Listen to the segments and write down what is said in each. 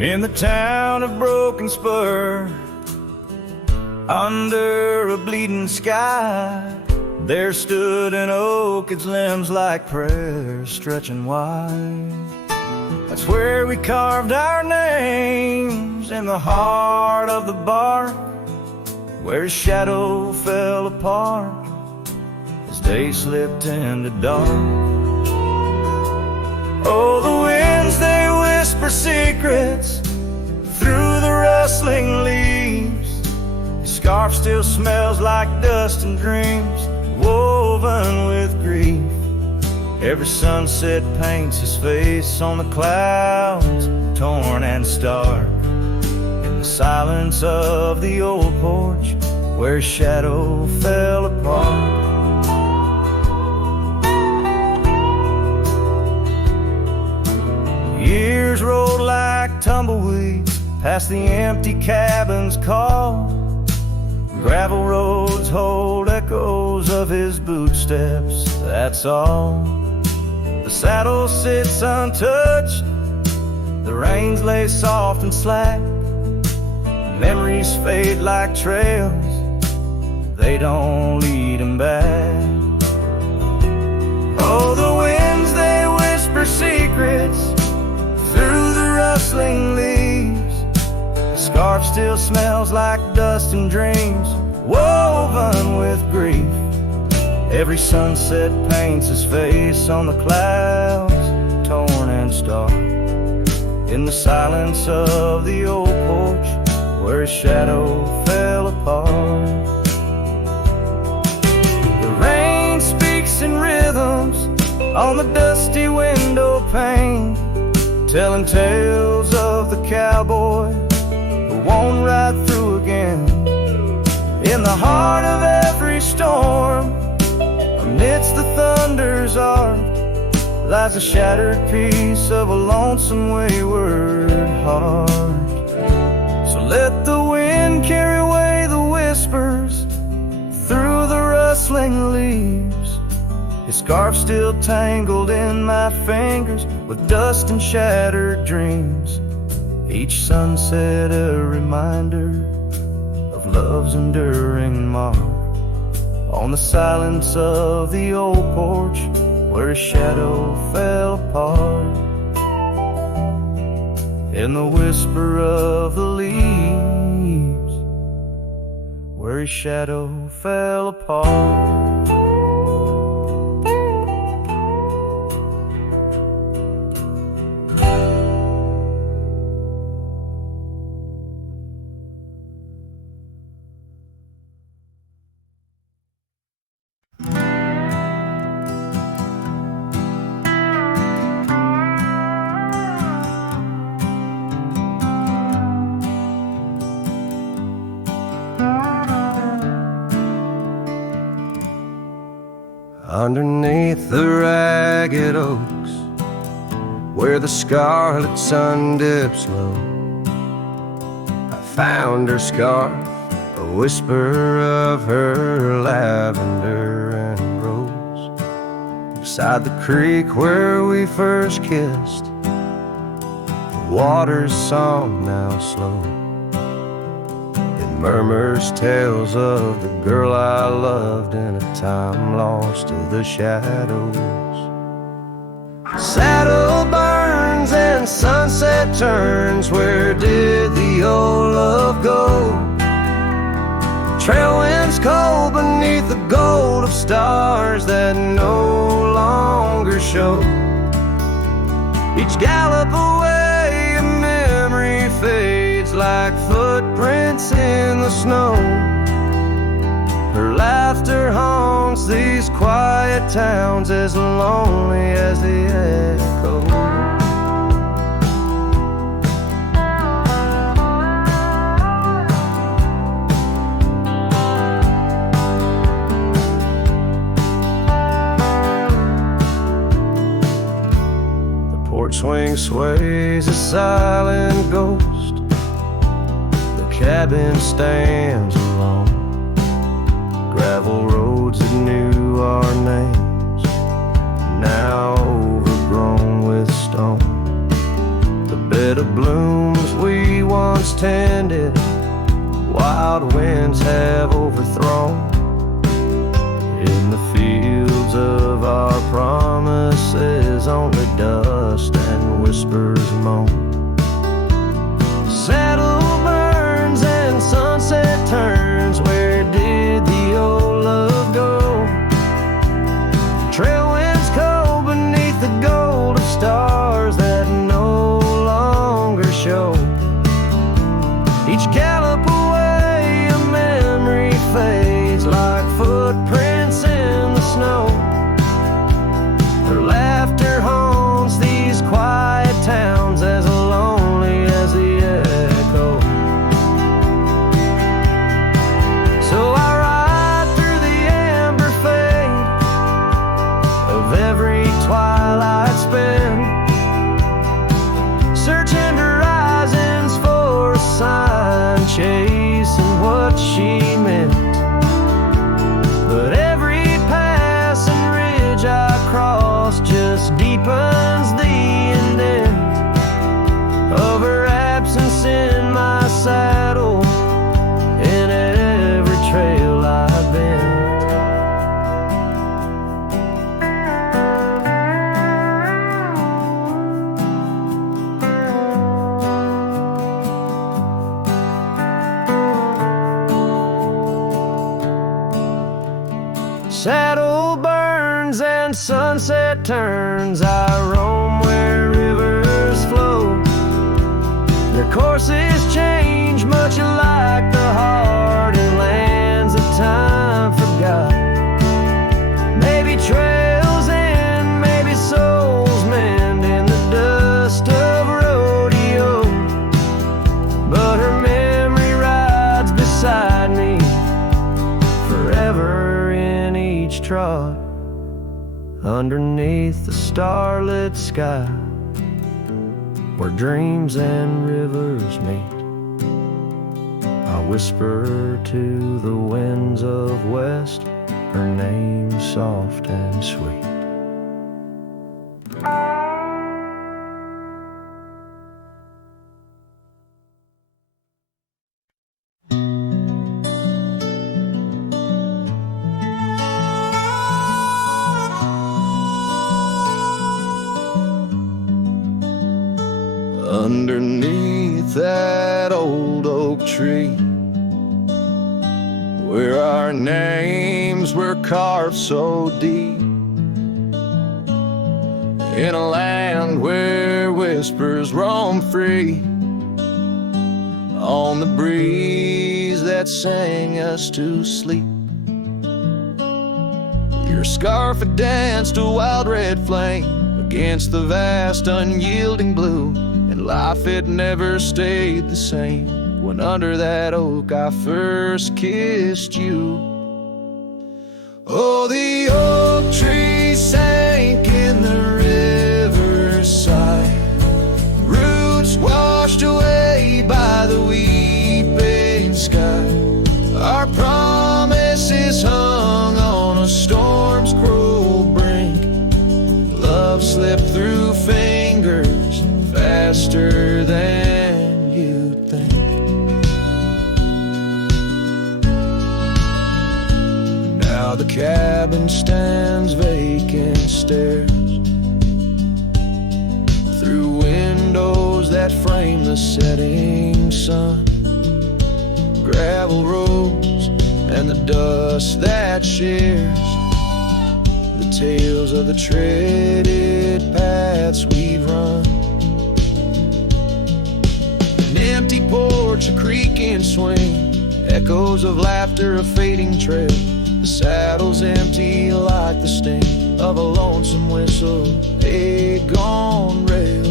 In the town of Broken Spur, under a bleeding sky, there stood an oak, its limbs like prayers stretching wide. That's where we carved our names, in the heart of the bark, where his shadow fell apart as day slipped into dark. Oh, the winds, they whisper secrets through the rustling leaves. His scarf still smells like dust and dreams woven with grief. Every sunset paints his face on the clouds, torn and stark. In the silence of the old porch, where his shadow fell apart. Years rolled like tumbleweeds past the empty cabin's call. Gravel roads hold echoes of his footsteps, that's all. The saddle sits untouched, the reins lay soft and slack. Memories fade like trails, they don't lead him back. Oh, the winds, they whisper secrets through the rustling leaves. The scarf still smells like dust and dreams woven with grief. Every sunset paints his face on the clouds, torn and stark. In the silence of the old porch, where his shadow fell apart. The rain speaks in rhythms on the dusty window pane, telling tales of the cowboy who won't ride through again. In the heart of every storm, amidst the thunder's arc, lies a shattered piece of a lonesome wayward heart. So let the wind carry away the whispers through the rustling leaves. His scarf still tangled in my fingers with dust and shattered dreams. Each sunset a reminder of love's enduring mark. On the silence of the old porch, where his shadow fell apart. In the whisper of the leaves, where his shadow fell apart. Underneath the ragged oaks, where the scarlet sun dips low, I found her scarf, a whisper of her lavender and rose. Beside the creek where we first kissed, the water's song now slow. Murmurs tales of the girl I loved in a time lost to the shadows. Saddle burns and sunset turns, where did the old love go? Trail winds cold beneath the gold of stars that no longer show. Each gallop away a memory fades like footprints in the snow. Her laughter haunts these quiet towns, as lonely as the echo. The porch swing sways a silent ghost. Cabin stands alone. Gravel roads that knew our names, now overgrown with stone. The bed bed of blooms we once tended, wild winds have overthrown. In the fields of our promises, only dust and whispers moan. Saddle burns and sunset turns, where did the old love go? Trail winds cold beneath the gold of stars that no longer show. Each gallop away a memory fades like footprints in the snow. Her laughter haunts these quiet towns as lonely as the echo. So I ride through the amber fade of every twilight spent, searching horizons for a sign, chasing what she meant. But every pass and ridge I cross just deepens the indent of her absence in my saddle, in every trail I've been. Saddle burns and sunset turns, I roam where rivers flow. Their courses change, much like the heart in lands of time forgot. Maybe trails end, maybe souls mend in the dust of rodeo. But her memory rides beside me forever in each trot, underneath the starlit sky, where dreams and rivers meet. I whisper to the winds of west, her name soft and sweet. Underneath that old oak tree, where our names were carved so deep, in a land where whispers roam free, on the breeze that sang us to sleep. Your scarf had danced a wild red flame against the vast unyielding blue, and life had never stayed the same when under that oak I first kissed you. Oh, the oak tree sank in the riverside, roots washed away by the weeping sky. Our promises hung on a storm's cruel brink. Love slipped through fingers faster than you'd think. Now the cabin stands vacant, stares through windows that frame the setting sun, gravel roads and the dust that shares the tales of the treaded paths we've run. Empty porch, a creaking swing, echoes of laughter, a fading trail. The saddle's empty like the sting of a lonesome whistle, a gone rail.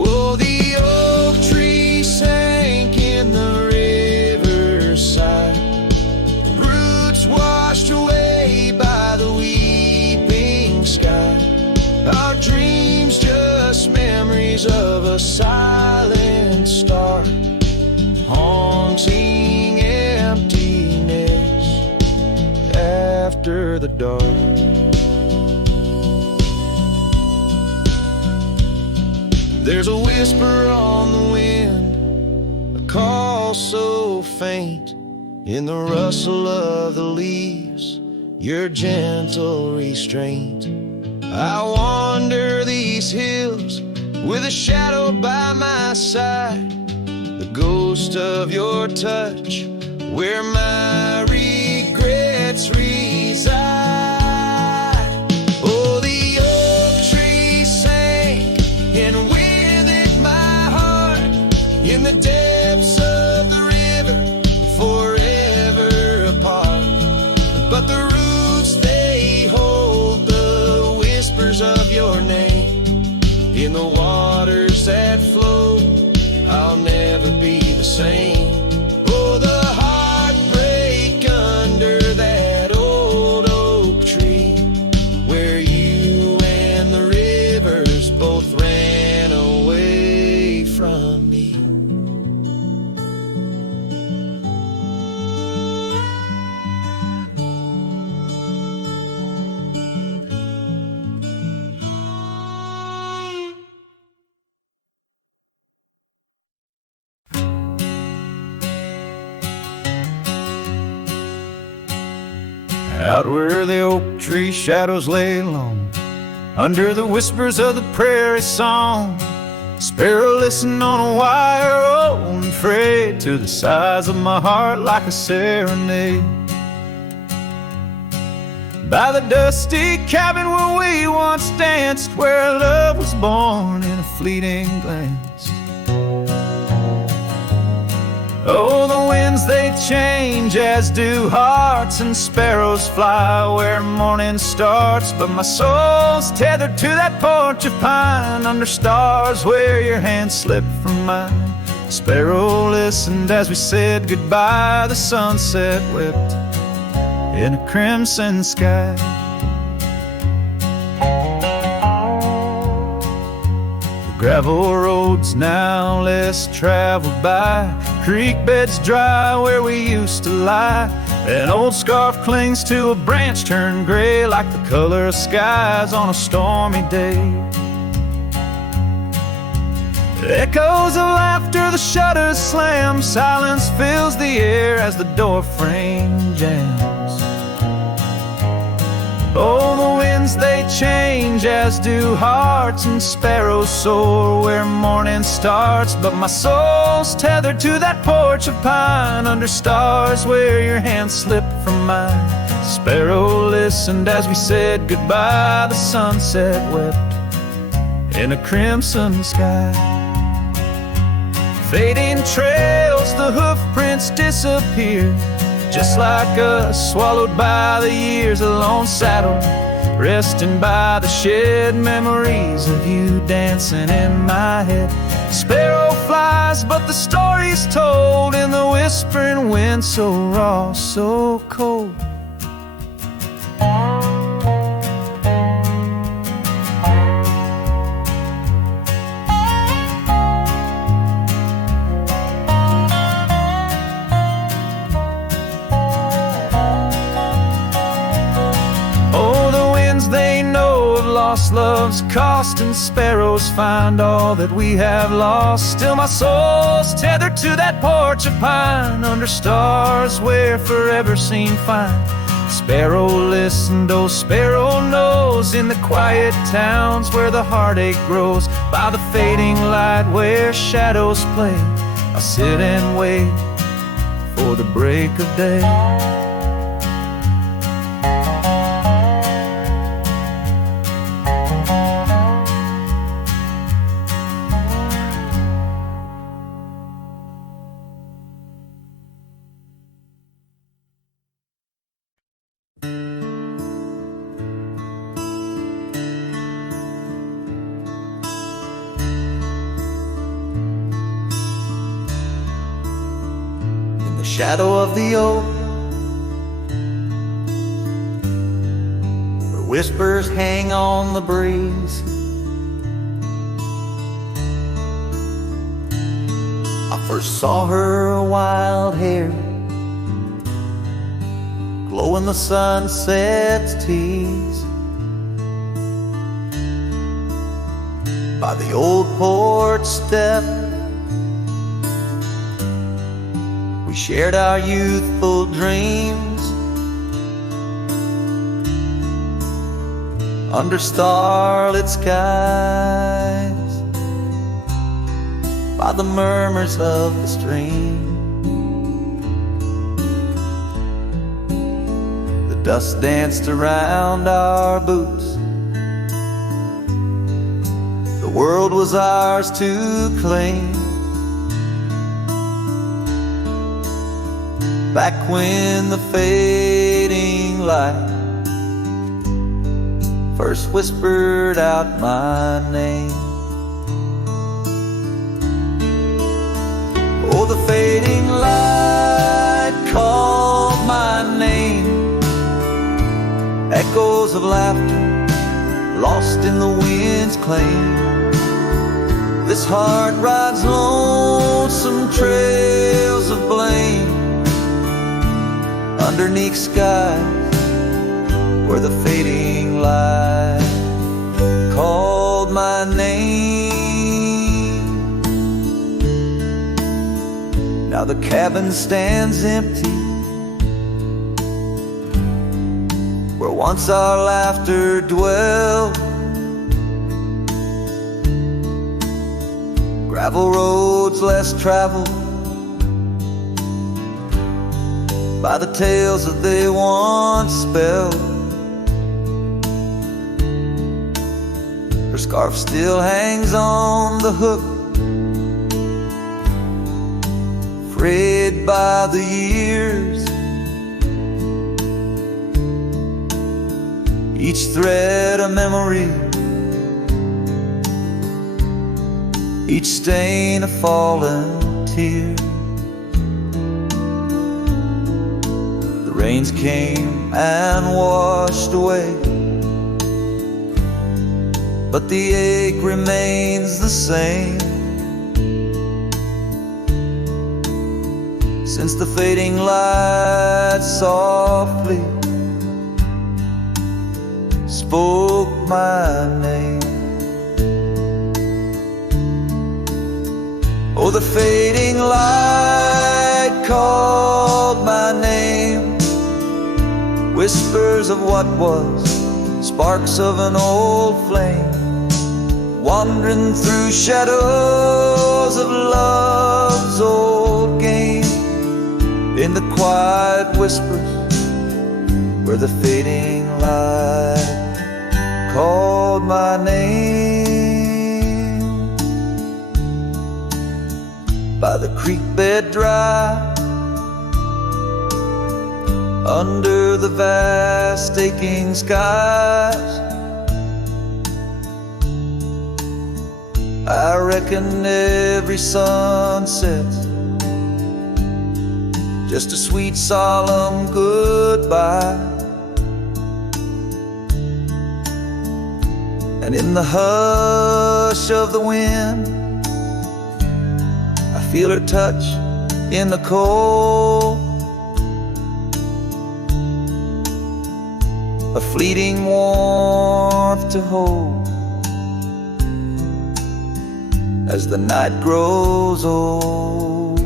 Oh, the oak tree sank in the riverside, roots washed away by the weeping sky. Our dreams just memories of a silent star, haunting emptiness after the dark. There's a whisper on the wind, a call so faint, in the rustle of the leaves, your gentle restraint. I wander these hills with a shadow by my side, the ghost of your touch, where my regrets reside. Oh, the oak tree sank, and with it my heart, in the depths of the river, forever apart. But the roots, they hold the whispers of your name. In the waters that flow, I'll never be the same. Oh, the heartbreak under that old oak tree, where you and the rivers both ran away from me. Out where the oak tree shadows lay long, under the whispers of the prairie song, sparrow listen on a wire, old and frayed, to the size of my heart like a serenade. By the dusty cabin where we once danced, where love was born in a fleeting glance. Oh, the winds, they change, as do hearts, and sparrows fly where morning starts. But my soul's tethered to that porch of pine, under stars where your hand slipped from mine. Sparrow listened as we said goodbye, the sunset wept in a crimson sky. Gravel roads now less traveled by, creek beds dry where we used to lie. An old scarf clings to a branch turned gray, like the color of skies on a stormy day. Echoes of laughter, the shutters slam, silence fills the air as the door frame jams. Oh, the winds, they change, as do hearts, and sparrows soar where morning starts. But my soul's tethered to that porch of pine, under stars where your hand slipped from mine. Sparrow listened as we said goodbye, the sunset wept in a crimson sky. Fading trails, the hoof prints disappear, just like us, swallowed by the years. A lone saddle, resting by the shed, memories of you dancing in my head. Sparrow flies, but the story's told in the whispering wind, so raw, so cold. They know of lost love's cost, and sparrows find all that we have lost. Still my soul's tethered to that porch of pine, under stars where forever seem fine. Sparrow listened, oh sparrow knows, in the quiet towns where the heartache grows. By the fading light where shadows play, I'll sit and wait for the break of day. Shadow of the oak, where whispers hang on the breeze, I first saw her wild hair glow in the sunset's tease. by the old porch step. We shared our youthful dreams under starlit skies, by the murmurs of the stream. The dust danced around our boots. The world was ours to claim. Back when the fading light first whispered out my name. Oh, the fading light called my name. Echoes of laughter lost in the wind's claim. This heart rides lonesome trails of blame underneath skies where the fading light called my name. Now the cabin stands empty where once our laughter dwelled. Gravel roads less traveled by the tales that they once spelled. Her scarf still hangs on the hook, frayed by the years. Each thread a memory, each stain a fallen tear. The rains came and washed away, but the ache remains the same. Since the fading light softly spoke my name. Oh, the fading light called my name. Whispers of what was, sparks of an old flame, wandering through shadows of love's old game. In the quiet whispers where the fading light called my name. By the creek bed dry, under the vast aching skies, I reckon every sunset's just a sweet solemn goodbye. And in the hush of the wind, I feel her touch in the cold, a fleeting warmth to hold as the night grows old.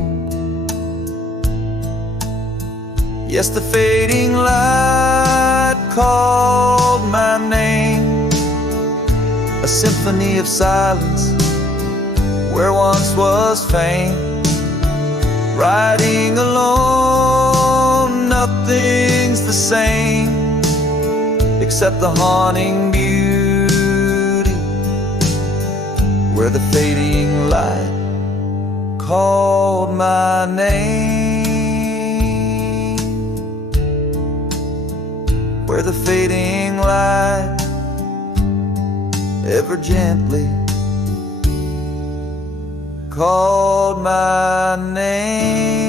Yes, the fading light called my name, a symphony of silence where once was fame. Riding alone, nothing's the same except the haunting beauty where the fading light called my name, where the fading light ever gently called my name.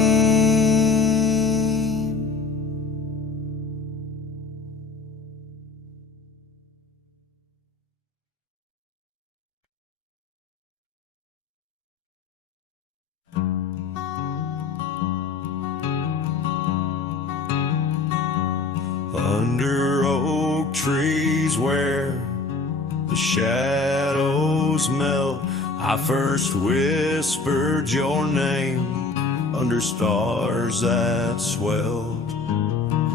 Under oak trees where the shadows melt, I first whispered your name under stars that swelled.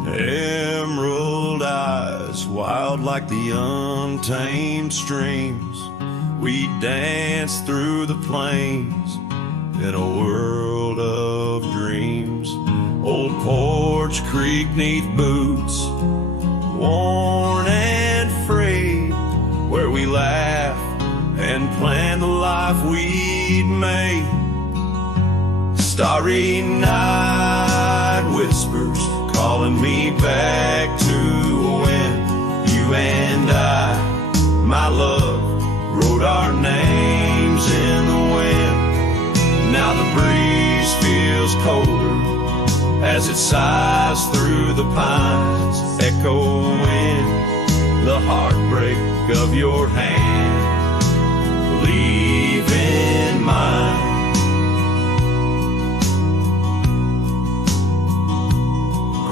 Emerald eyes, wild like the untamed streams. We danced through the plains in a world of dreams. Old Porch Creek 'neath boots, worn and frayed, where we laughed and planned the life we'd made. Starry night whispers calling me back to when you and I, my love, wrote our names in the wind. Now the breeze feels colder as it sighs through the pines, echoing the heartbreak of your hand, leaving mine.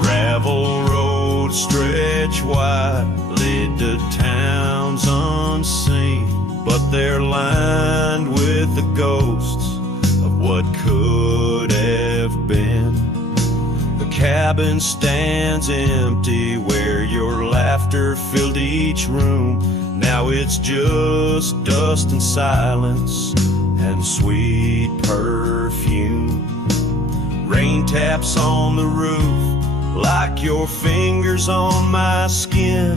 Gravel roads stretch wide, lead to towns unseen, but they're lined with the ghosts of what could have been. The cabin stands empty where your laughter filled each room. Now it's just dust and silence and sweet perfume. Rain taps on the roof like your fingers on my skin,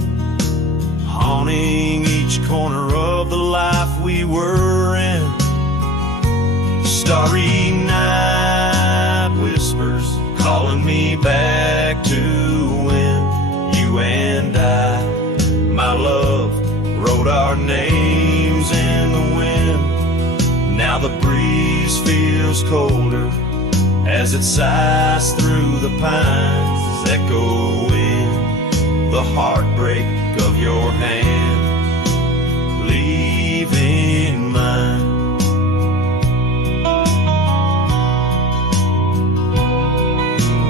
haunting each corner of the life we were in. Starry night whispers calling me back to when you and I, my love, wrote our names in the wind. Now the breeze feels colder as it sighs through the pines, echoing the heartbreak of your hand, leaving mine.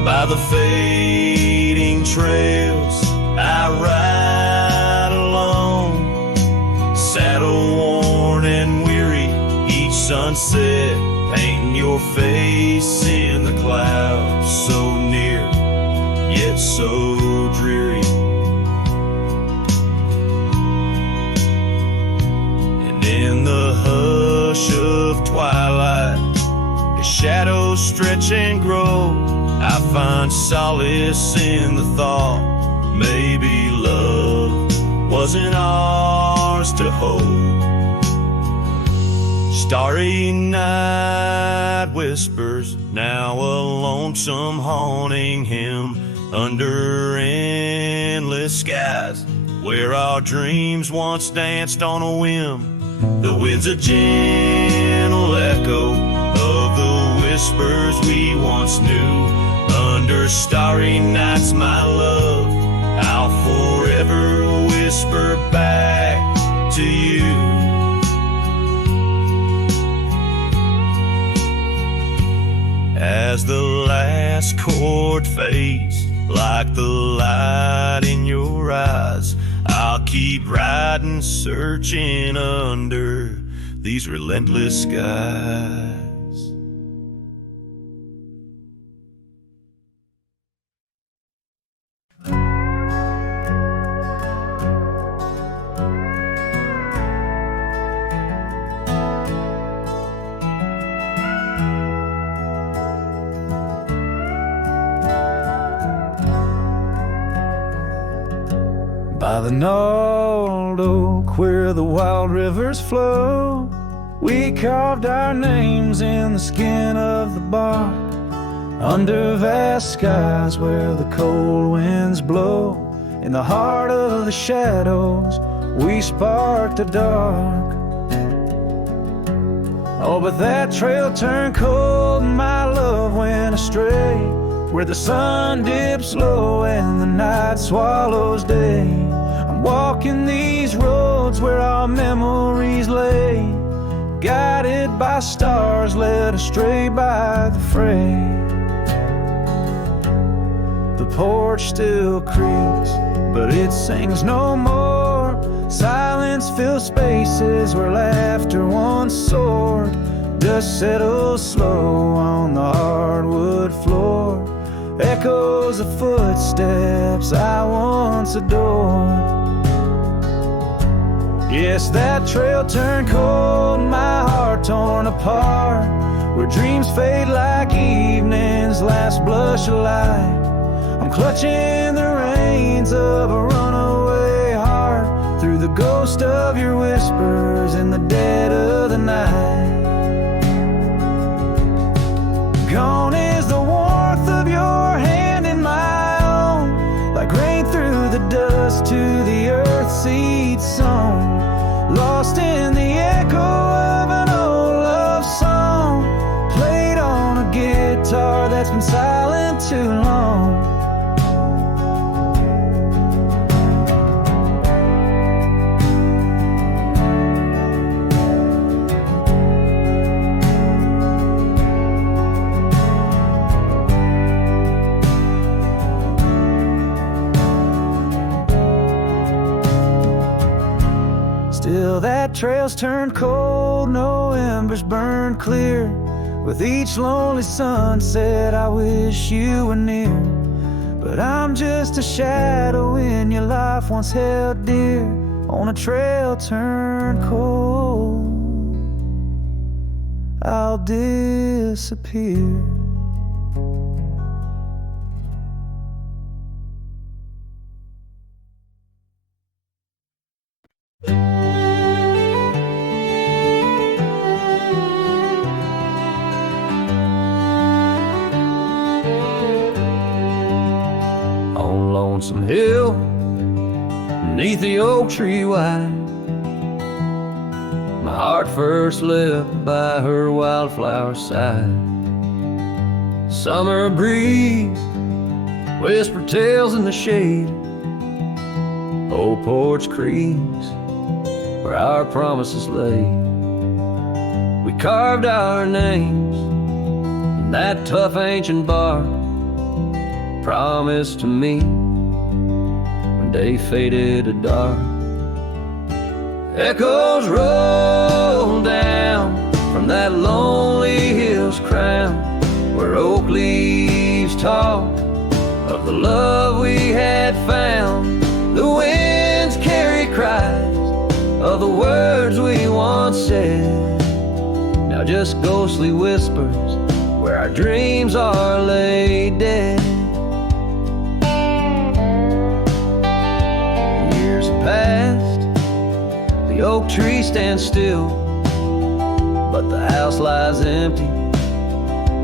By the fading trails I ride alone, saddle worn and weary, each sunset painting your face in the clouds, so near yet so dreary. And in the hush of twilight, as shadows stretch and grow, I find solace in the thought maybe love wasn't ours to hold. Starry night whispers, now a lonesome haunting him under endless skies, where our dreams once danced on a whim. The wind's a gentle echo of the whispers we once knew. Under starry nights, my love, I'll forever whisper back to you. As the last chord fades, like the light in your eyes, I'll keep riding, searching under these relentless skies. By the gnarled oak where the wild rivers flow, we carved our names in the skin of the bark. Under vast skies where the cold winds blow, in the heart of the shadows we sparked the dark. Oh, but that trail turned cold and my love went astray, where the sun dips low and the night swallows day. I'm walking these roads where our memories lay, guided by stars, led astray by the fray. The porch still creaks, but it sings no more. Silence fills spaces where laughter once soared. Dust settles slow on the hardwood floor. Echoes of footsteps I once adored. Yes, that trail turned cold, my heart torn apart, where dreams fade like evening's last blush of light. I'm clutching the reins of a runaway heart, through the ghost of your whispers in the dead of the night. Gone is the warmth of your hand in my own, like rain through the dust to the earth seed sown. Lost in the echo of an old love song, played on a guitar that's been silent too long. Still that trail's turned cold, no embers burn clear. With each lonely sunset I wish you were near, but I'm just a shadow in your life once held dear, on a trail turned cold. I'll disappear. Lonesome hill, beneath the oak tree wide, my heart first left by her wildflower side. Summer breeze, whisper tales in the shade, old porch creaks where our promises lay. We carved our names in that tough ancient bark, promised to me day faded to dark. Echoes roll down from that lonely hill's crown, where oak leaves talk of the love we had found. The winds carry cries of the words we once said, now just ghostly whispers where our dreams are laid dead. Past, the oak tree stands still, but the house lies empty,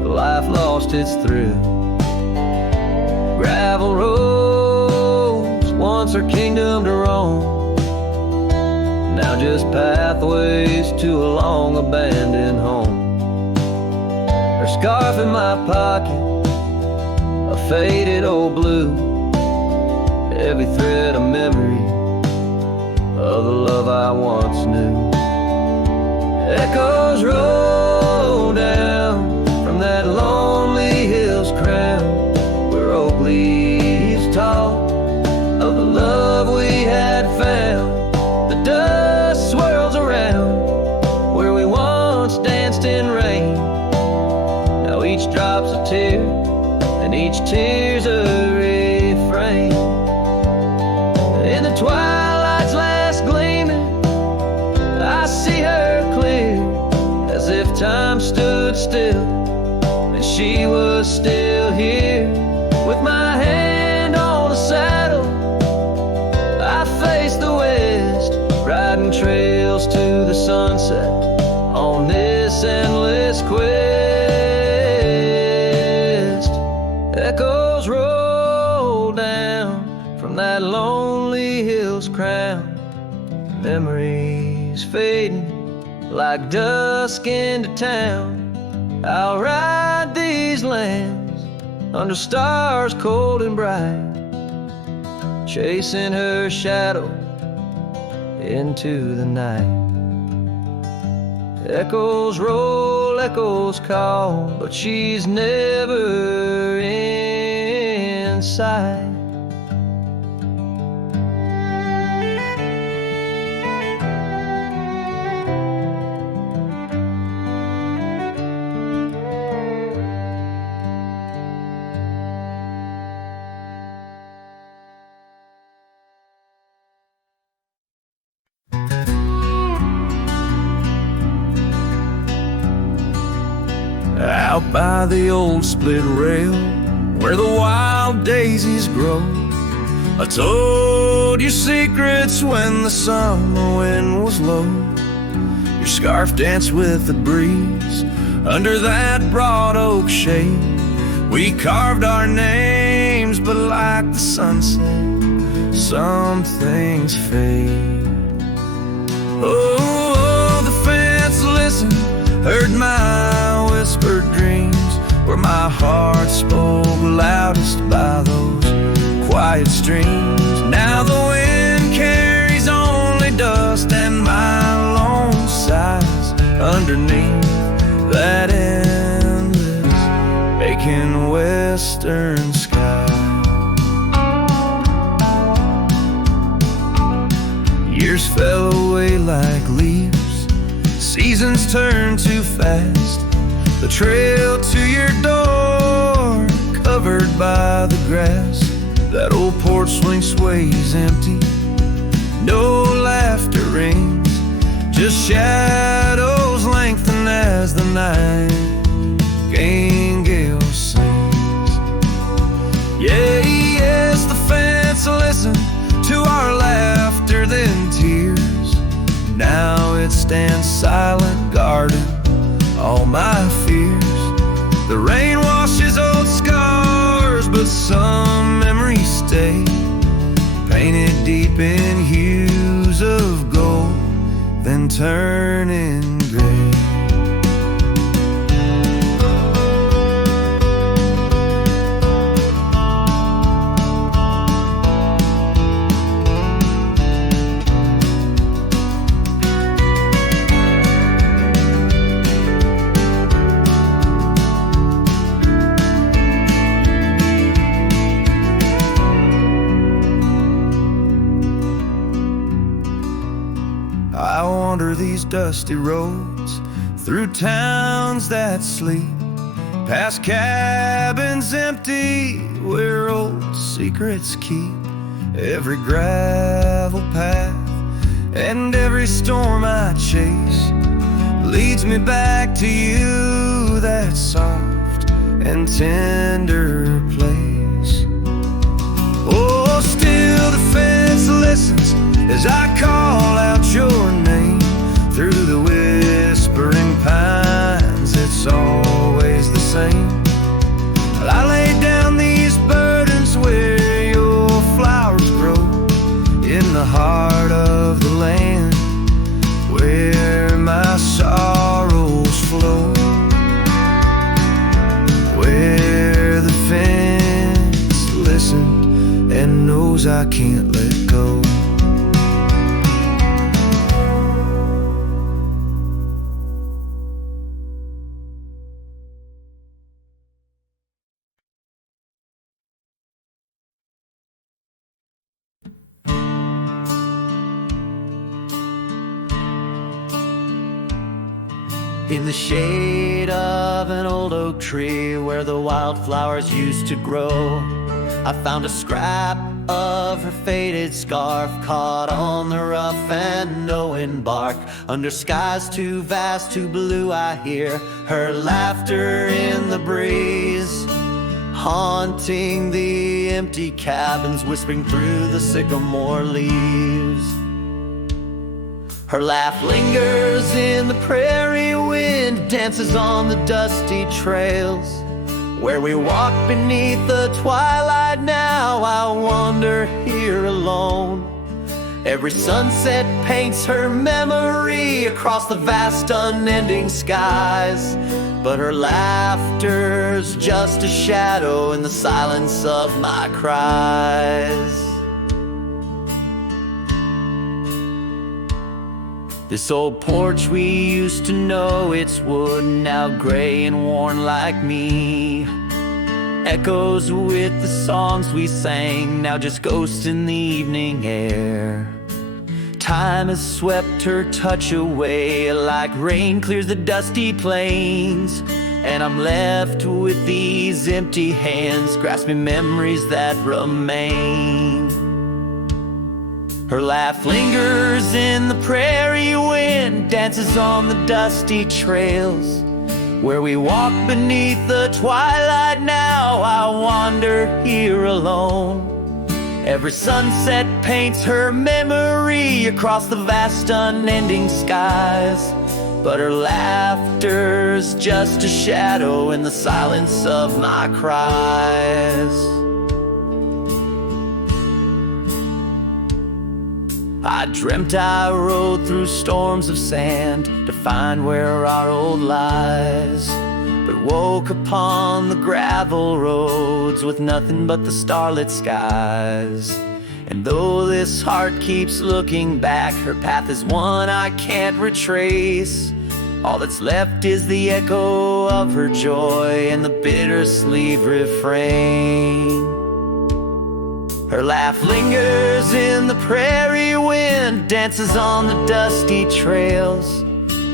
life lost its thrill. Gravel roads, once our kingdom to roam, now just pathways to a long abandoned home. Her scarf in my pocket, a faded old blue, every thread a memory of the love I once knew. Echoes roll down from that lonely hill's crown, where oak leaves talk of the love we had found. The dust swirls around where we once danced in rain, now each drop's a tear and each tear's a refrain. In the twilight's last gleaming, I see her clear, as if time stood still and she was still here. With my hand on the saddle, I face the west, riding trails to the sunset on this endless quest. Echoes roll down from that lonely hill's crown, memories fading like dusk into town. I'll ride these lands under stars cold and bright, chasing her shadow into the night. Echoes roll, echoes call, but she's never in sight. by the old split rail where the wild daisies grow. I told you secrets when the summer wind was low. Your scarf danced with the breeze under that broad oak shade. We carved our names, but like the sunset, some things fade. Oh, the fence listened, heard my whispered dreams, where my heart spoke loudest by those quiet streams. Now the wind carries only dust and my lone sighs underneath that endless aching western sky. Years fell away like leaves, seasons turned too fast. The trail to your door covered by the grass. That old porch swing sways empty, no laughter rings, just shadows lengthen as the nightingale sings. Yeah, yes, the fence listened to our laughter, then tears. Now it stands silent, guarding all my fears. The rain washes old scars, but some memories stay, painted deep in hues of gold, then turning gray. I wander these dusty roads through towns that sleep, past cabins empty where old secrets keep. Every gravel path and every storm I chase leads me back to you, that soft and tender place. Oh, still the fence listens as I call out your name through the whispering pines. It's always the same. I lay down these burdens where your flowers grow, in the heart of the land where my sorrows flow, where the fence listened and knows I can't let go. In the shade of an old oak tree where the wildflowers used to grow, I found a scrap of her faded scarf caught on the rough and knowing bark. Under skies too vast, too blue, I hear her laughter in the breeze, haunting the empty cabins, whispering through the sycamore leaves. Her laugh lingers in the prairie wind, dances on the dusty trails where we walk beneath the twilight. Now I wander here alone. Every sunset paints her memory across the vast unending skies, but her laughter's just a shadow in the silence of my cries. This old porch we used to know, it's wood now gray and worn like me, echoes with the songs we sang, now just ghosts in the evening air. Time has swept her touch away like rain clears the dusty plains, and I'm left with these empty hands grasping memories that remain. Her laugh lingers in the prairie wind, dances on the dusty trails Where we walk beneath the twilight now, I wander here alone. Every sunset paints her memory across the vast unending skies. But her laughter's just a shadow in the silence of my cries. I dreamt I rode through storms of sand to find where our old lies, but woke upon the gravel roads with nothing but the starlit skies. And though this heart keeps looking back, her path is one I can't retrace. All that's left is the echo of her joy and the bittersweet refrain. Her laugh lingers in the prairie wind, dances on the dusty trails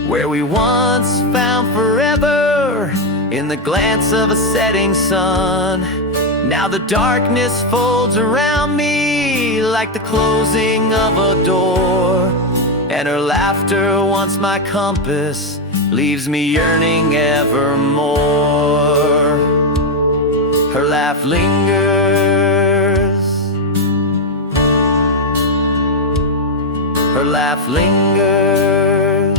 where we once found forever in the glance of a setting sun. Now the darkness folds around me like the closing of a door, and her laughter, once my compass, leaves me yearning evermore. Her laugh lingers, her laugh lingers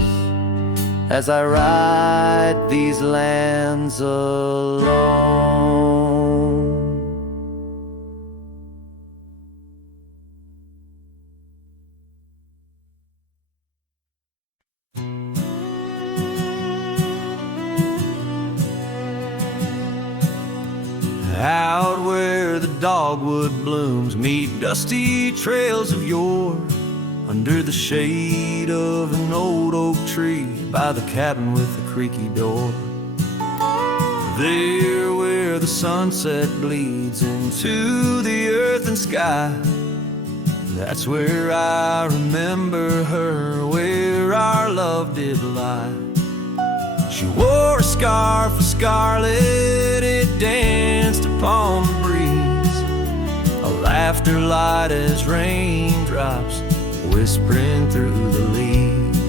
as I ride these lands alone. Out where the dogwood blooms meet dusty trails of yore, under the shade of an old oak tree by the cabin with the creaky door. There where the sunset bleeds into the earth and sky, that's where I remember her, where our love did lie. She wore a scarf of scarlet, it danced upon the breeze, a laughter light as raindrops whispering through the leaves.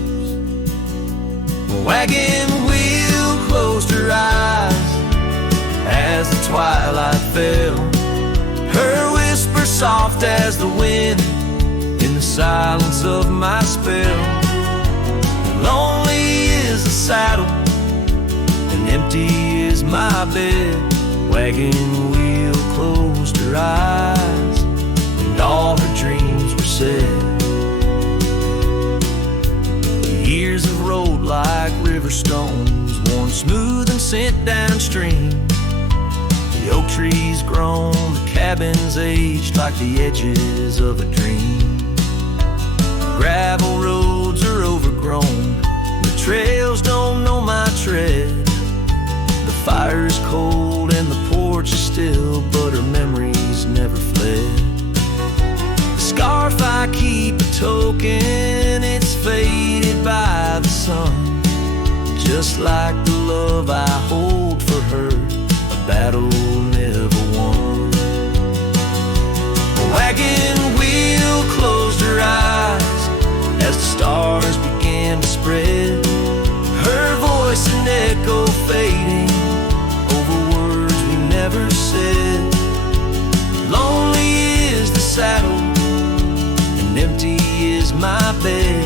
A wagon wheel closed her eyes as the twilight fell, her whisper soft as the wind in the silence of my spell. Lonely is the saddle and empty is my bed. Wagon wheel closed her eyes and all her dreams were said. Years of road like river stones, worn smooth and sent downstream. The oak trees grown, the cabins aged like the edges of a dream. Gravel roads are overgrown, the trails don't know my tread. The fire's cold and the porch is still, but her memories never fled. The scarf I keep a token, it's faded by the sun, just like the love I hold for her, a battle never won. A wagon wheel closed her eyes as the stars began to spread, her voice an echo fading over words we never said. Lonely is the saddle and empty is my bed.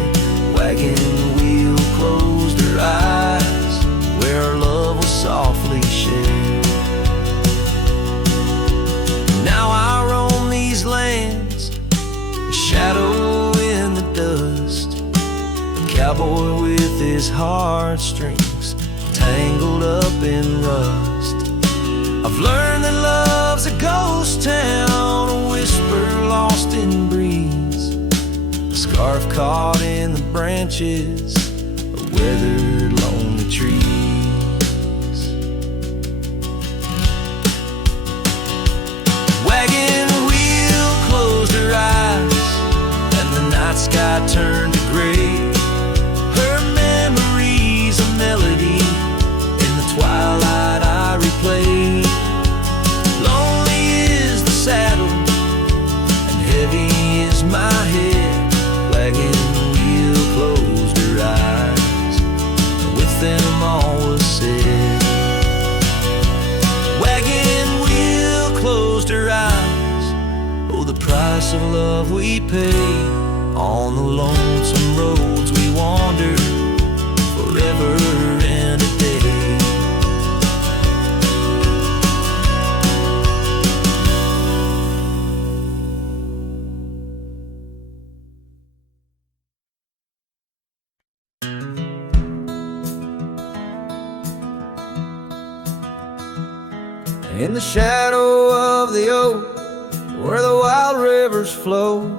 Wagon wheel closed her eyes where our love was softly shed. Now I roam these lands, a shadow in the dust, a cowboy with his heartstrings tangled up in rust. I've learned that love's a ghost town, a whisper lost in breeze, a scarf caught in the branches of weathered lonely trees. Wagon wheel closed her eyes and the night sky turned to gray, her memories a melody in the twilight I replay. Lonely is the saddle and heavy is my head. Wagon wheel closed her eyes, and with them all price of love we pay. On the lonesome roads we wander, forever and a day. In the shadow of the oak, where the wild rivers flow,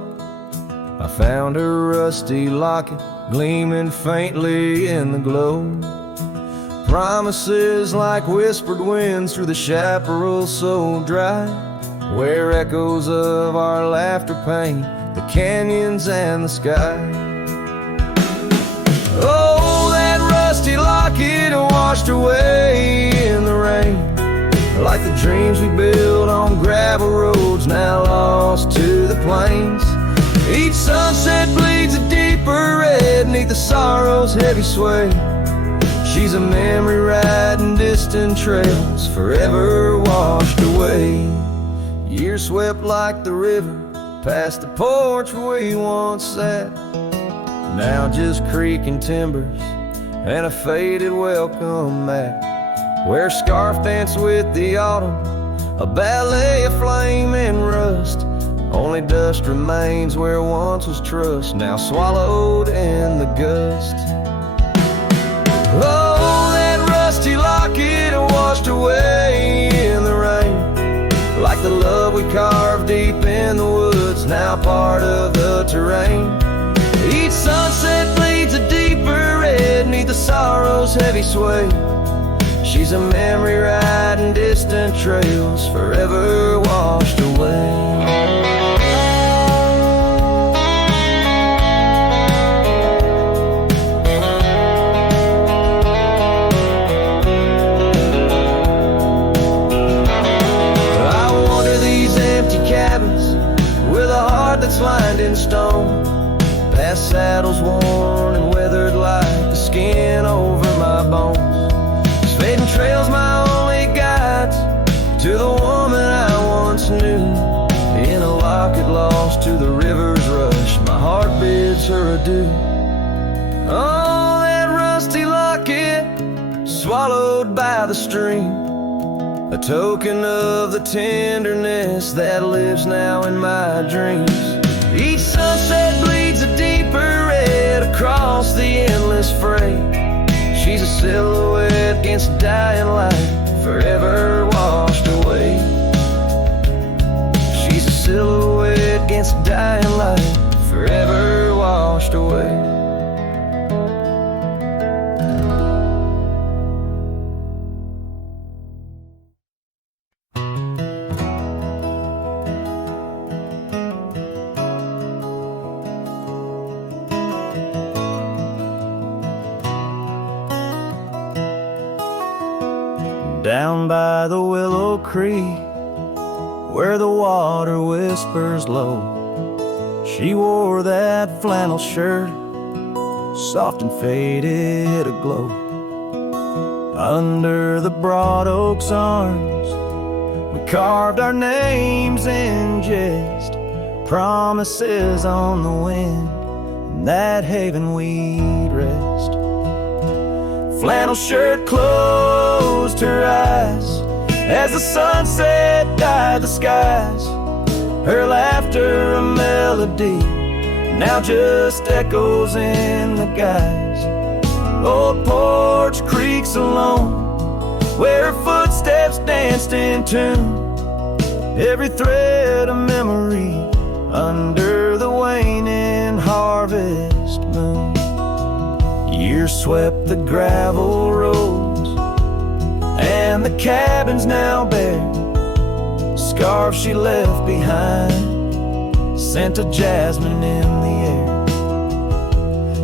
I found a rusty locket gleaming faintly in the glow. Promises like whispered winds through the chaparral so dry, where echoes of our laughter paint the canyons and the sky. Oh, that rusty locket washed away in the rain, like the dreams we built on gravel roads now lost to the plains. Each sunset bleeds a deeper red neath the sorrow's heavy sway. She's a memory riding distant trails, forever washed away. Years swept like the river past the porch we once sat, now just creaking timbers and a faded welcome mat, where scarf danced with the autumn, a ballet of flame and rust. Only dust remains where once was trust, now swallowed in the gust. Oh, that rusty locket washed away in the rain, like the love we carved deep in the woods, now part of the terrain. Each sunset bleeds a deeper red neath the sorrow's heavy sway. She's a memory riding distant trails, forever washed away. I wander these empty cabins with a heart that's lined in stone, past saddles worn and weathered like the skin over my bones. Fading trails my only guides to the woman I once knew. In a locket lost to the river's rush, my heart bids her adieu. Oh, that rusty locket swallowed by the stream, a token of the tenderness that lives now in my dreams. Each sunset bleeds a deeper red across the endless freight. She's a silhouette against dying light, forever washed away. She's a silhouette against dying light, forever washed away. Down by the willow creek, where the water whispers low, she wore that flannel shirt, soft and faded aglow. Under the broad oak's arms, we carved our names in jest, promises on the wind, in that haven we'd rest. Flannel shirt closed her eyes as the sunset dyed the skies. Her laughter a melody, now just echoes in the guise. Old porch creaks alone, where her footsteps danced in tune. Every thread a memory under the waning harvest moon. Years swept the gravel roads, and the cabins now bare. Scarf she left behind, scent of jasmine in the air.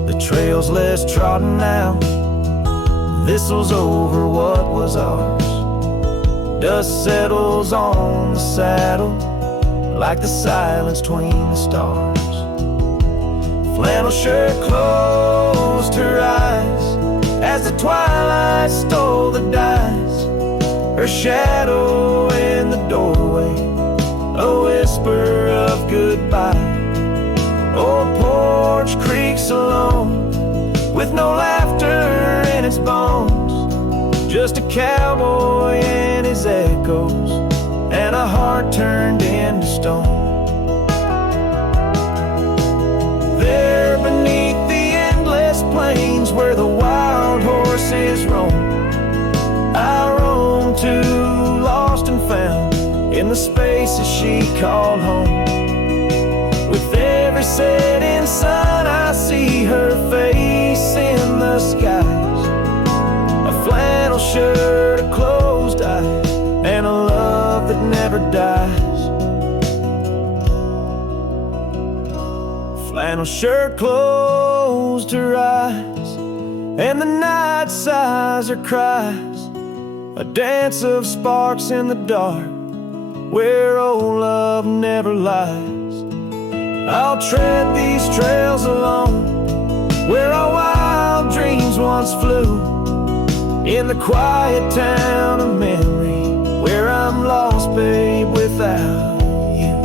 The trail's less trodden now, thistles over what was ours. Dust settles on the saddle, like the silence between the stars. Flannel shirt closed her eyes as the twilight stole the dice. Her shadow in the doorway, a whisper of goodbye. goodbye. Old porch creaks alone, with no laughter in its bones. Just a cowboy and his echoes, and a heart turned into stone. There beneath the endless plains where the wild horses roam, I roam too, lost and found in the spaces she called home. With every setting sun I see her face in the skies, a flannel shirt, a closed eyes, and a love that never dies. Flannel shirt closed her eyes, and the night sighs her cries, a dance of sparks in the dark where old love never lies. I'll tread these trails alone, where our wild dreams once flew, in the quiet town of memory, where I'm lost, babe, without you.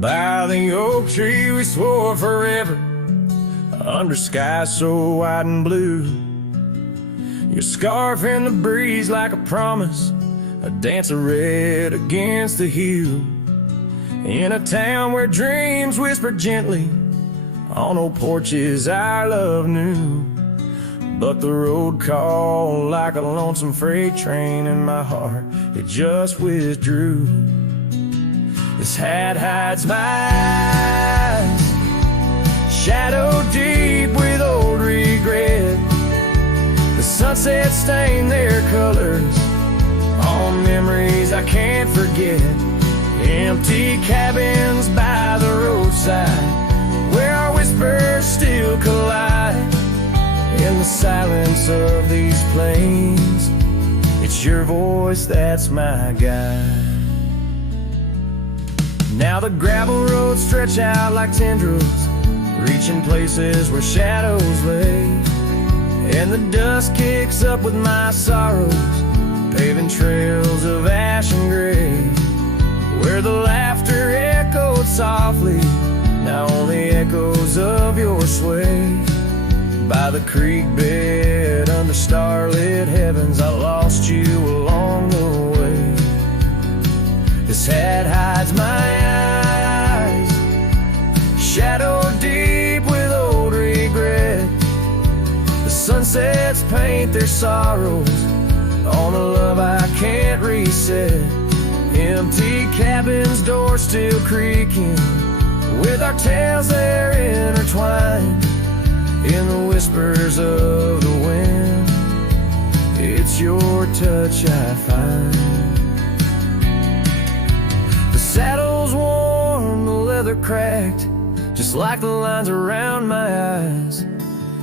By the oak tree we swore forever, under skies so white and blue. Your scarf in the breeze like a promise, a dance of red against the hue. In a town where dreams whisper gently, on old porches our love knew. But the road called like a lonesome freight train, and my heart, it just withdrew. This hat hides my eyes, shadow deep with old regret. The sunset stained their colors on memories I can't forget. Empty cabins by the roadside, where our whispers still collide. In the silence of these plains, it's your voice that's my guide. Now the gravel roads stretch out like tendrils, reaching places where shadows lay. And the dust kicks up with my sorrows, paving trails of ash and gray. Where the laughter echoed softly, now only echoes of your sway. By the creek bed under starlit heavens, I lost you along the way. This hat hides my eyes, shadow deep with old regret. The sunsets paint their sorrows on a love I can't reset. Empty cabins, doors still creaking, with our tales there intertwined. In the whispers of the wind, it's your touch I find. The saddle's worn, the leather cracked, just like the lines around my eyes.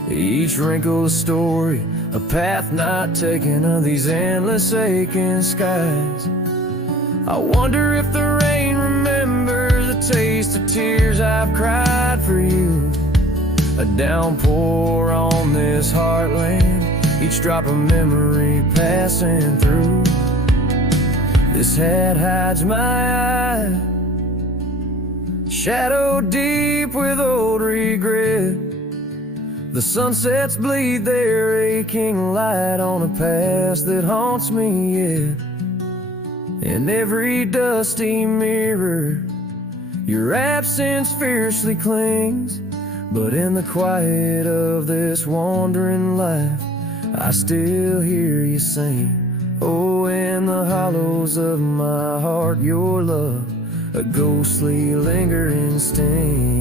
Each wrinkle a story, a path not taken of these endless aching skies. I wonder if the rain remembers the taste of tears I've cried for you. A downpour on this heartland, each drop of memory passing through. This hat hides my eye, shadow deep with old regret. The sunsets bleed their aching light on a past that haunts me yet. In every dusty mirror, your absence fiercely clings. But in the quiet of this wandering life, I still hear you sing. Oh, in the hollows of my heart, your love, a ghostly lingering sting.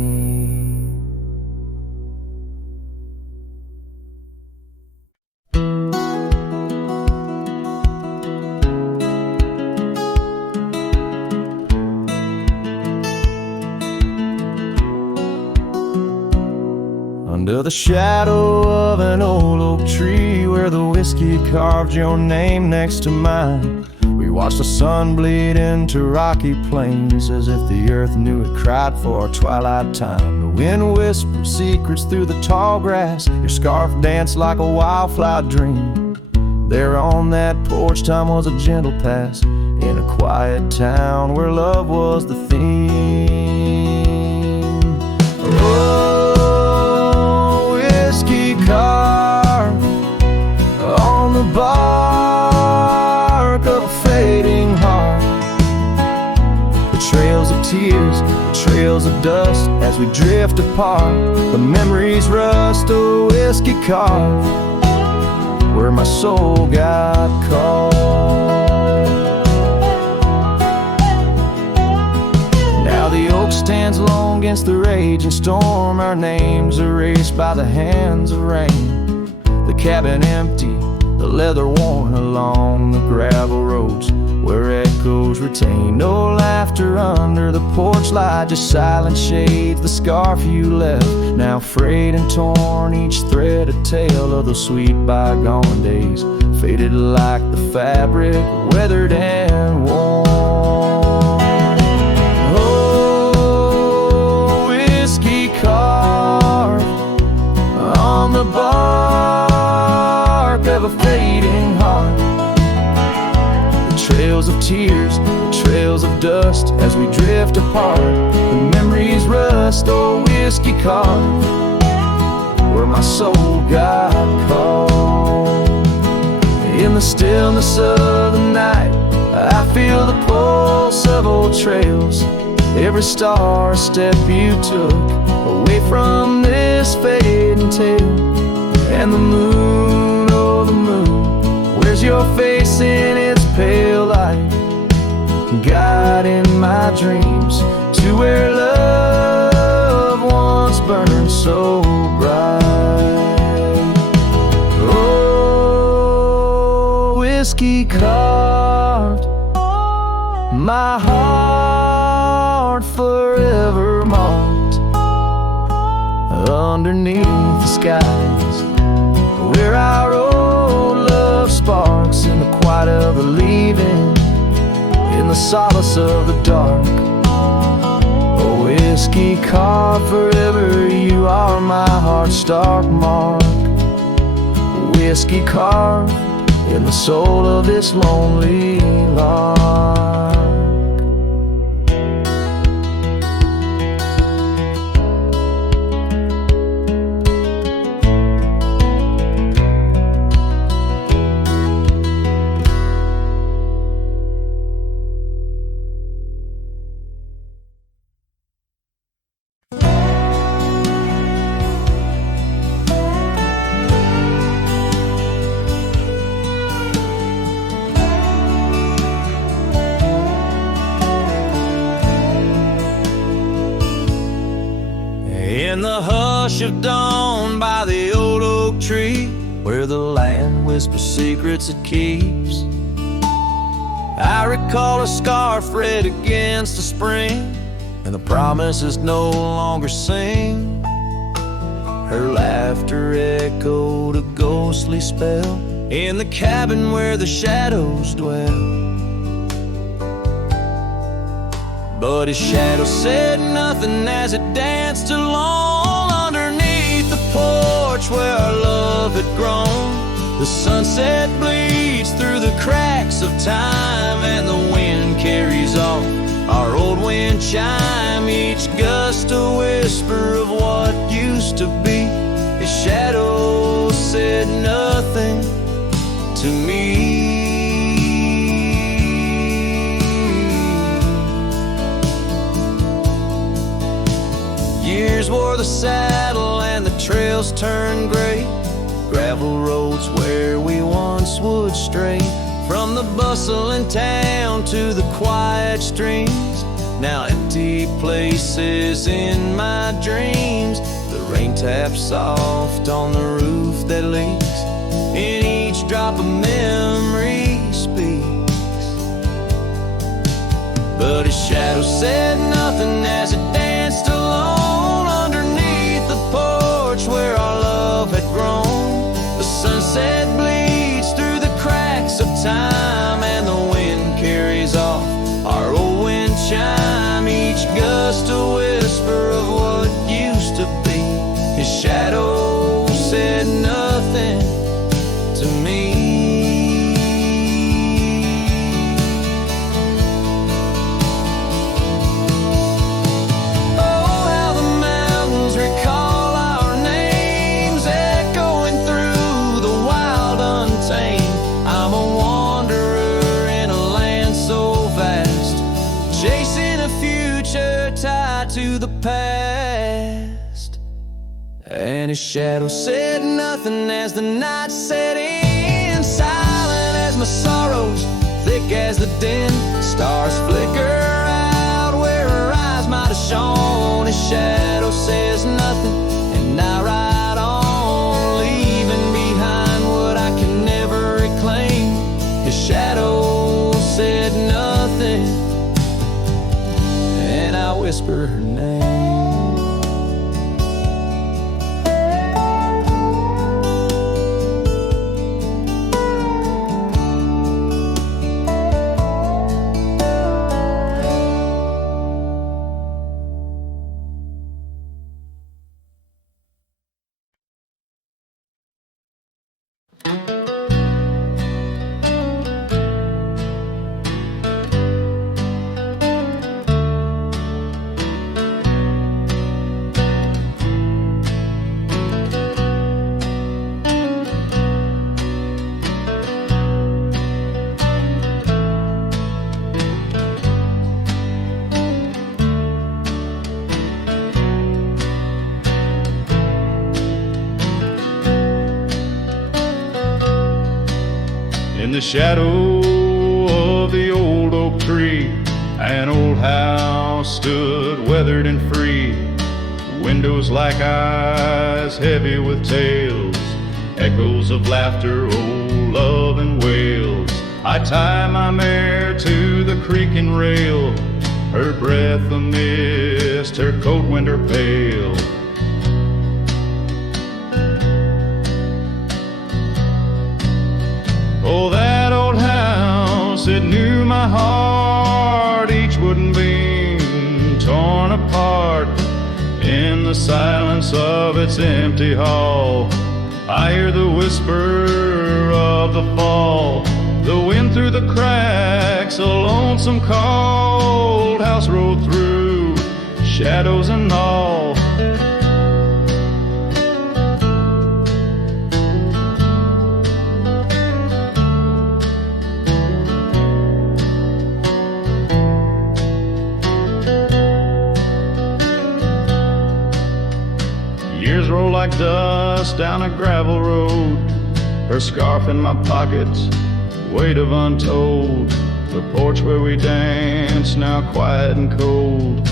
under the shadow of an old oak tree where the whiskey carved your name next to mine. We watched the sun bleed into rocky plains as if the earth knew it cried for our twilight time. The wind whispered secrets through the tall grass. Your scarf danced like a wildflower dream. There on that porch, time was a gentle past in a quiet town where love was the theme. Oh, whiskey carved on the bark of a fading heart. The trails of tears, the trails of dust as we drift apart. The memories rust, a whiskey carved where my soul got caught. Now the oak stands alone against the raging storm, our names erased by the hands of rain. The cabin empty, the leather worn along the gravel roads where echoes retain. No laughter under the porch light, just silent shades, the scarf you left, now frayed and torn, each thread a tale of those sweet bygone days, faded like the fabric, weathered and worn. Oh, whiskey carved on the bark of a fading heart. Trails of tears, trails of dust as we drift apart. The memories rust, oh whiskey carved where my soul got caught. In the stillness of the night, I feel the pulse of old trails. Every star, a step you took away from this fading tale. And the moon, oh the moon, where's your face in its pale light, guiding my dreams to where love once burned so bright. Oh, whiskey carved my heart forever marked underneath the skies where our old love sparks in the quiet of the leaving, in the solace of the dark. Oh, whiskey carved forever, you are my heart's stark mark. Whiskey carved in the soul of this lonely lark. In the hush of dawn by the old oak tree, where the land whispers secrets it keeps, I recall a scarf red against the spring, and the promises no longer sing. Her laughter echoed a ghostly spell in the cabin where the shadows dwell. But his shadow said nothing as it danced along underneath the porch where our love had grown. The sunset bleeds through the cracks of time, and the wind carries off our old wind chime, each gust a whisper of what used to be. His shadow said nothing to me. Years wore the saddle and the trails turned gray, gravel roads where we once would stray, from the bustling town to the quiet streams, now empty places in my dreams. The rain taps soft on the roof that leaks, in each drop of memory speaks. But his shadow said nothing as it danced alone underneath the porch where goodbye to the past. And his shadow said nothing as the night set in, silent as my sorrows, thick as the din. Stars flicker out where her eyes might have shone. His shadow says nothing, and I ride on, leaving behind what I can never reclaim. His shadow said nothing, and I whisper her name. In the shadow of the old oak tree, an old house stood weathered and free. Windows like eyes heavy with tales, echoes of laughter, old love and wails. I tie my mare to the creaking rail, her breath a mist, her cold winter pale. Oh, that old house, it knew my heart, each wooden beam torn apart. In the silence of its empty hall, I hear the whisper of the fall. The wind through the cracks, a lonesome cold house rolled through, shadows and all. Years roll like dust down a gravel road, her scarf in my pocket, weight of untold. The porch where we danced, now quiet and cold.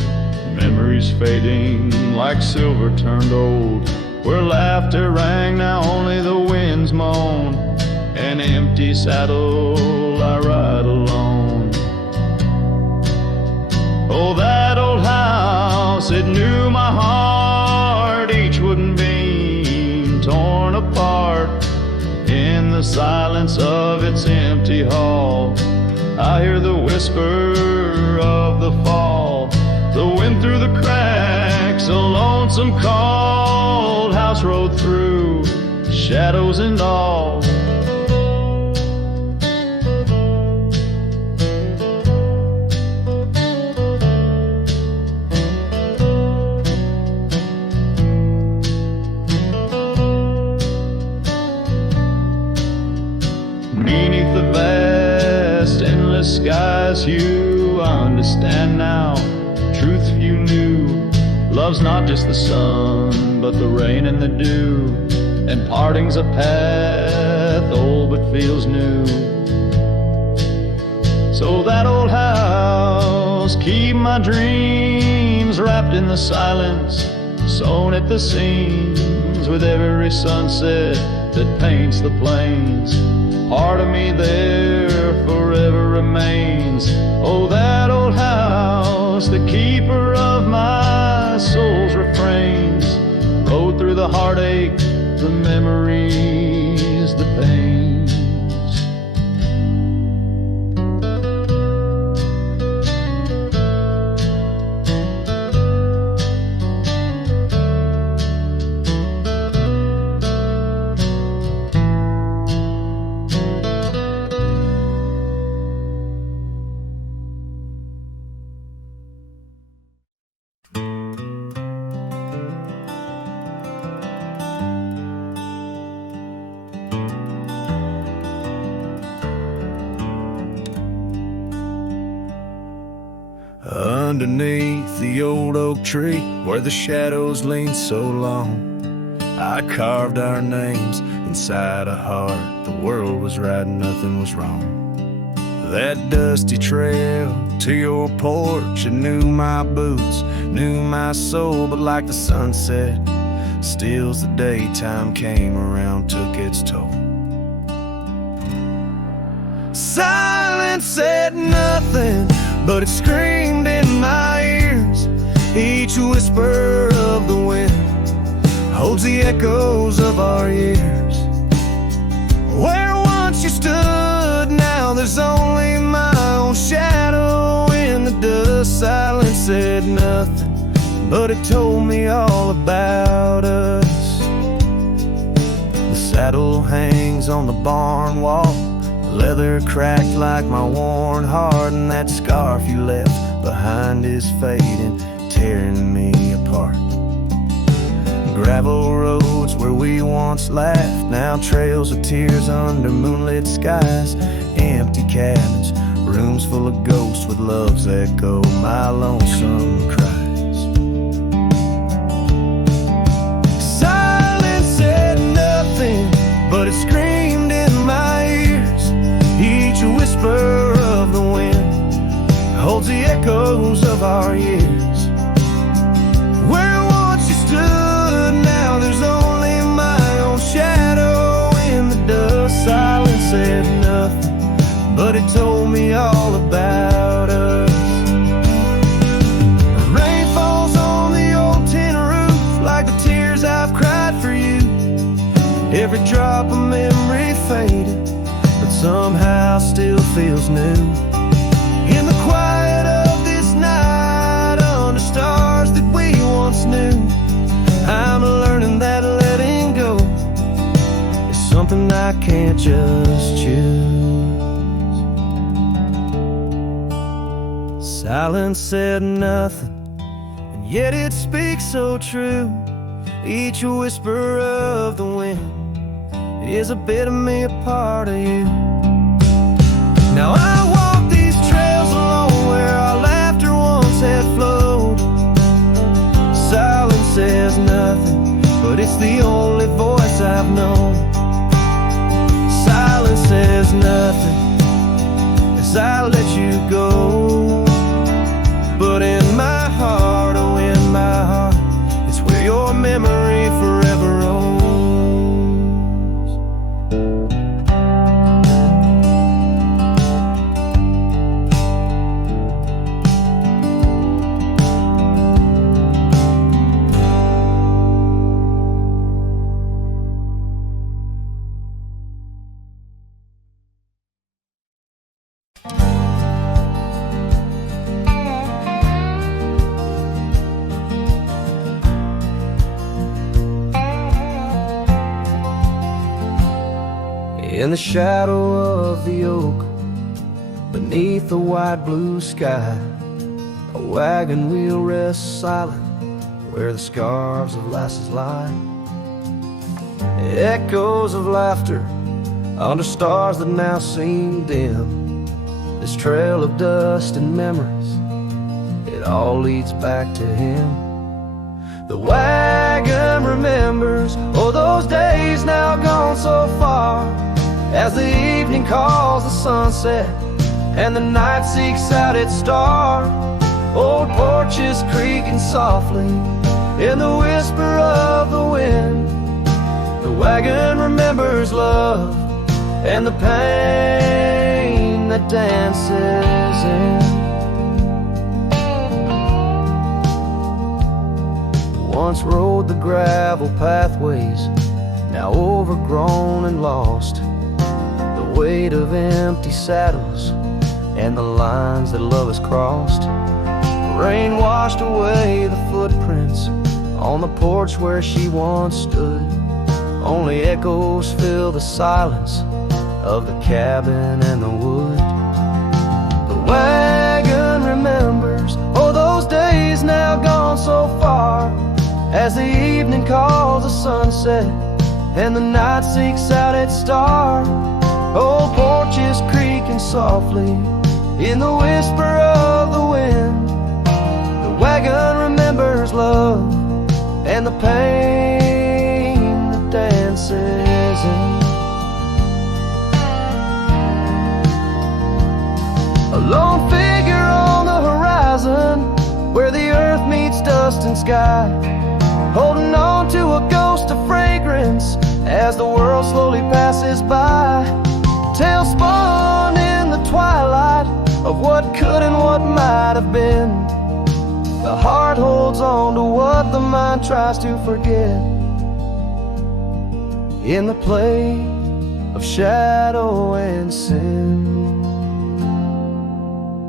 Memories fading like silver turned old. Where laughter rang, now only the winds moan. An empty saddle, I ride alone. Oh, that old house, it knew my heart, each wooden beam torn apart. In the silence of its empty hall, I hear the whisper of the fall. The wind through the cracks, a lonesome cold house rode through, shadows and all. Beneath the vast, endless skies, you understand now. Truth you knew, love's not just the sun, but the rain and the dew. And parting's a path old but feels new. So that old house, keep my dreams wrapped in the silence, sewn at the seams with every sunset that paints the plains. Part of me there forever remains. Oh, that old house, the keeper of my soul's refrains. Rode through the heartache, the memories, the pains. underneath the old oak tree where the shadows leaned so long, I carved our names inside a heart. The world was right and nothing was wrong. That dusty trail to your porch, it knew my boots, knew my soul, but like the sunset steals the daytime came around, took its toll. Silence said nothing, but it screamed in my ears. Each whisper of the wind holds the echoes of our years. Where once you stood, now there's only my own shadow in the dust. Silence said nothing, but it told me all about us. The saddle hangs on the barn wall, leather cracked like my worn heart, and that scarf you left behind is fading, tearing me apart. Gravel roads where we once laughed, now trails of tears under moonlit skies. Empty cabins, rooms full of ghosts with love's echo, my lonesome cries. Silence said nothing, but it screamed in my ears. Each whisper of the wind holds the echoes of our years. Where once you stood, now there's only my own shadow in the dust. Silence said nothing, but it told me all about us. Rain falls on the old tin roof like the tears I've cried for you. Every drop of memory faded, but somehow still feels new. In the quiet of this night, under stars that we once knew, I'm learning that letting go is something I can't just choose. Silence said nothing, and yet it speaks so true. Each whisper of the wind is a bit of me, a part of you. Now I walk these trails alone where our laughter once had flowed. Silence says nothing, but it's the only voice I've known. Silence says nothing as I let you go, but in my heart, oh in my heart, it's where your memory forever owns. In the shadow of the oak, beneath the wide blue sky, a wagon wheel rests silent where the scarves of lasses lie. Echoes of laughter under stars that now seem dim. This trail of dust and memories, it all leads back to him. The wagon remembers, oh, those days now gone so far, as the evening calls the sunset and the night seeks out its star. Old porches creaking softly in the whisper of the wind. The wagon remembers love and the pain that dances in. Once rode the gravel pathways, now overgrown and lost. The weight of empty saddles and the lines that love has crossed. Rain washed away the footprints on the porch where she once stood. Only echoes fill the silence of the cabin and the wood. The wagon remembers, oh, those days now gone so far, as the evening calls the sunset and the night seeks out its star. Old porches creaking softly in the whisper of the wind. wagon remembers love and the pain that dances in. A lone figure on the horizon where the earth meets dust and sky, holding on to a ghost of fragrance as the world slowly passes by. Tales spun in the twilight of what could and what might have been. The heart holds on to what the mind tries to forget. In the play of shadow and sin,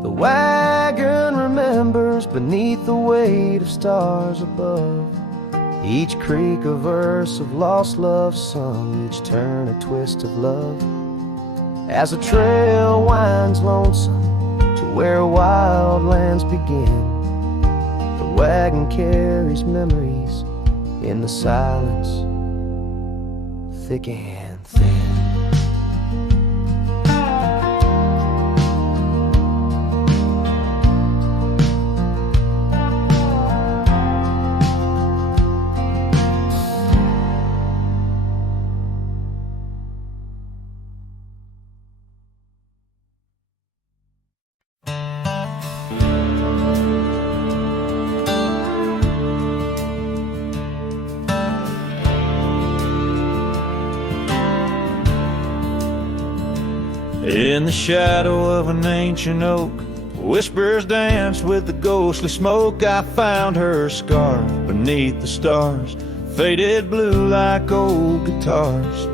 the wagon remembers beneath the weight of stars above. Each creak a verse of lost love sung, each turn a twist of love. As the trail winds lonesome to where wild lands begin, the wagon carries memories in the silence, thick and thin. In the shadow of an ancient oak, whispers dance with the ghostly smoke. I found her scarf beneath the stars, faded blue like old guitars.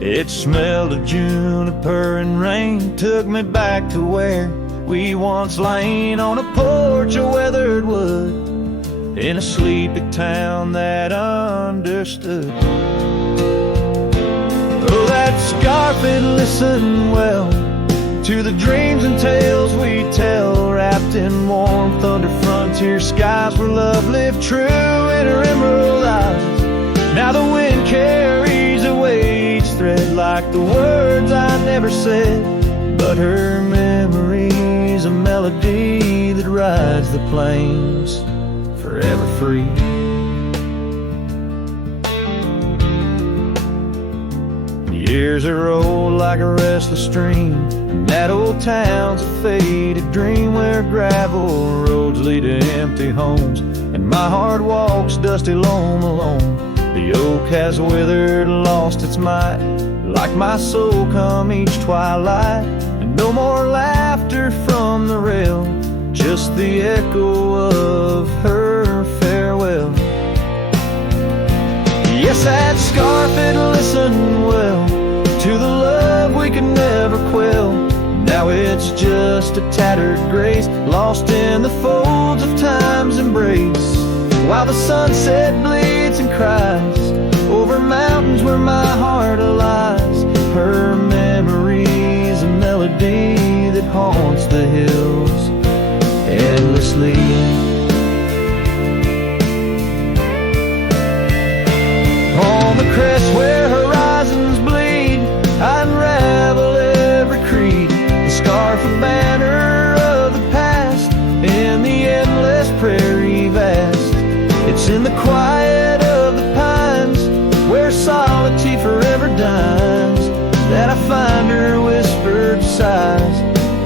It smelled of juniper and rain, took me back to where we once lain on a porch of weathered wood, in a sleepy town that understood. Oh, that scarf, it listened well to the dreams and tales we tell, wrapped in warmth under frontier skies where love lived true in her emerald eyes. Now the wind carries away each thread like the words I never said, but her memory's a melody that rides the plains forever free. Years are rolled like a restless stream, and that old town's a faded dream where gravel roads lead to empty homes, and my heart walks dusty lone alone. The oak has withered, lost its might, like my soul come each twilight. And no more laughter from the rail, just the echo of her farewell. Yes, that scarf, it listened well to the love we could never quell. Now it's just a tattered grace, lost in the folds of time's embrace, while the sunset bleeds and cries over mountains where my heart lies. Her memory's a melody that haunts the hills endlessly. On the crest where horizons bleed, I unravel every creed, the scarf, a banner of the past in the endless prairie vast. It's in the quiet of the pines where solitude forever dines that I find her whispered sighs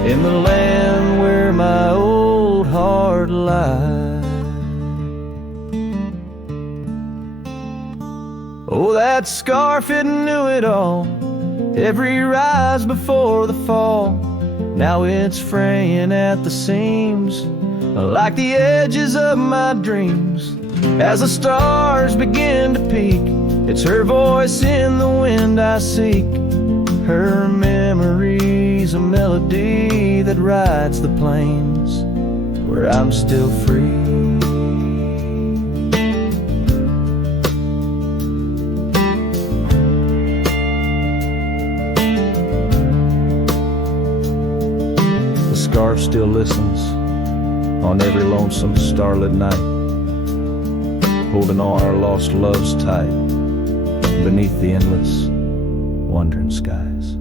in the land where my old heart lies. Oh, that scarf, it knew it all, every rise before the fall. Now it's fraying at the seams, like the edges of my dreams. As the stars begin to peak, it's her voice in the wind I seek. Her memory's a melody that rides the plains where I'm still free. Scarf still listens on every lonesome starlit night, holding all our lost loves tight beneath the endless wandering skies.